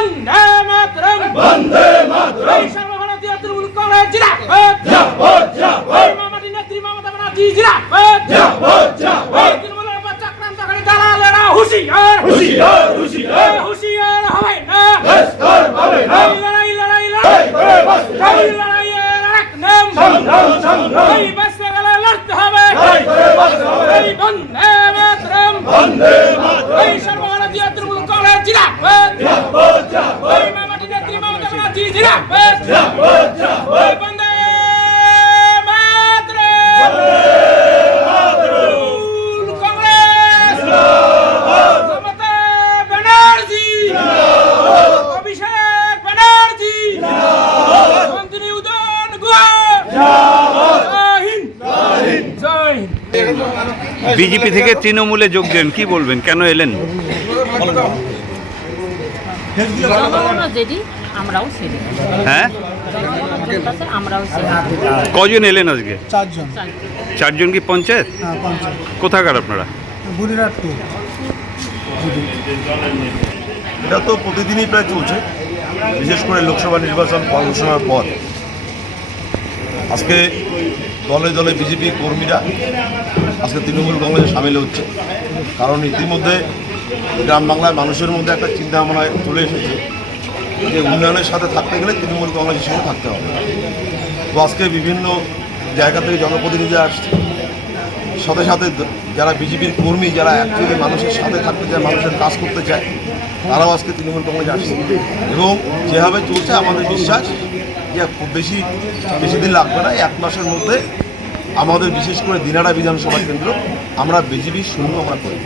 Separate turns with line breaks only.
বন্দে মাতরম। বন্দে মাতরম। সর্বভারতীয় তৃণমূল কংগ্রেস জিরা জিরাবাদ জিরাবাদ মামাটি নেত্রী মমতা ব্যানার্জি জিরাবাদ জিরাবাদ জিরাবাদ তৃণমূলের উপর চক্রান্তকারী দালালেরা হুঁশিয়ার। হুঁশিয়ার হুঁশিয়ার। হুঁশিয়ার হবে না। বেস্তার হবে না। লড়াই লড়াই লড়াই। করে বাঁচতে হবে লড়াই। এক নাম। সংগ্রাম সংগ্রাম। এই বাঁচতে গেলে লড়তে লড়াই বন্দে মাতরম। বন্দে মাতরম। এই সর্বভারতীয় তৃণমূল কংগ্রেস জিরাবাদ জিরাবাদ
বিজেপি থেকে তৃণমূলে যোগ দেন কি বলবেন? কেন এলেন?
আমরাও
হ্যাঁ? কজন এলেন আজকে?
চারজন।
চারজন কি পঞ্চায়েত?
হ্যাঁ পঞ্চায়েত।
কোথাকার আপনারা?
এটা তো প্রতিদিনই প্রায় চলছে বিশেষ করে লোকসভা নির্বাচন ঘোষণার পর। আজকে দলে দলে বিজেপি কর্মীরা আজকে তৃণমূল কংগ্রেসে সামিল হচ্ছে। কারণ ইতিমধ্যে গ্রাম বাংলার মানুষের মধ্যে একটা চিন্তা ভাবনায় চলে এসেছে যে উন্নয়নের সাথে থাকতে গেলে তৃণমূল কংগ্রেসের সঙ্গে থাকতে হবে। তো আজকে বিভিন্ন জায়গা থেকে জনপ্রতিনিধি আসছে। সাথে সাথে যারা বিজেপির কর্মী, যারা অ্যাকচুয়ালি মানুষের সাথে থাকতে চায়, মানুষের কাজ করতে চায়, তারাও আজকে তৃণমূল কংগ্রেস আসছে। এবং যেভাবে চলছে, আমাদের বিশ্বাস যে খুব বেশি বেশি দিন লাগবে না। এক মাসের মধ্যে আমাদের বিশেষ করে দিনারা বিধানসভা কেন্দ্র, আমরা বিজেপি শূন্য আমরা করি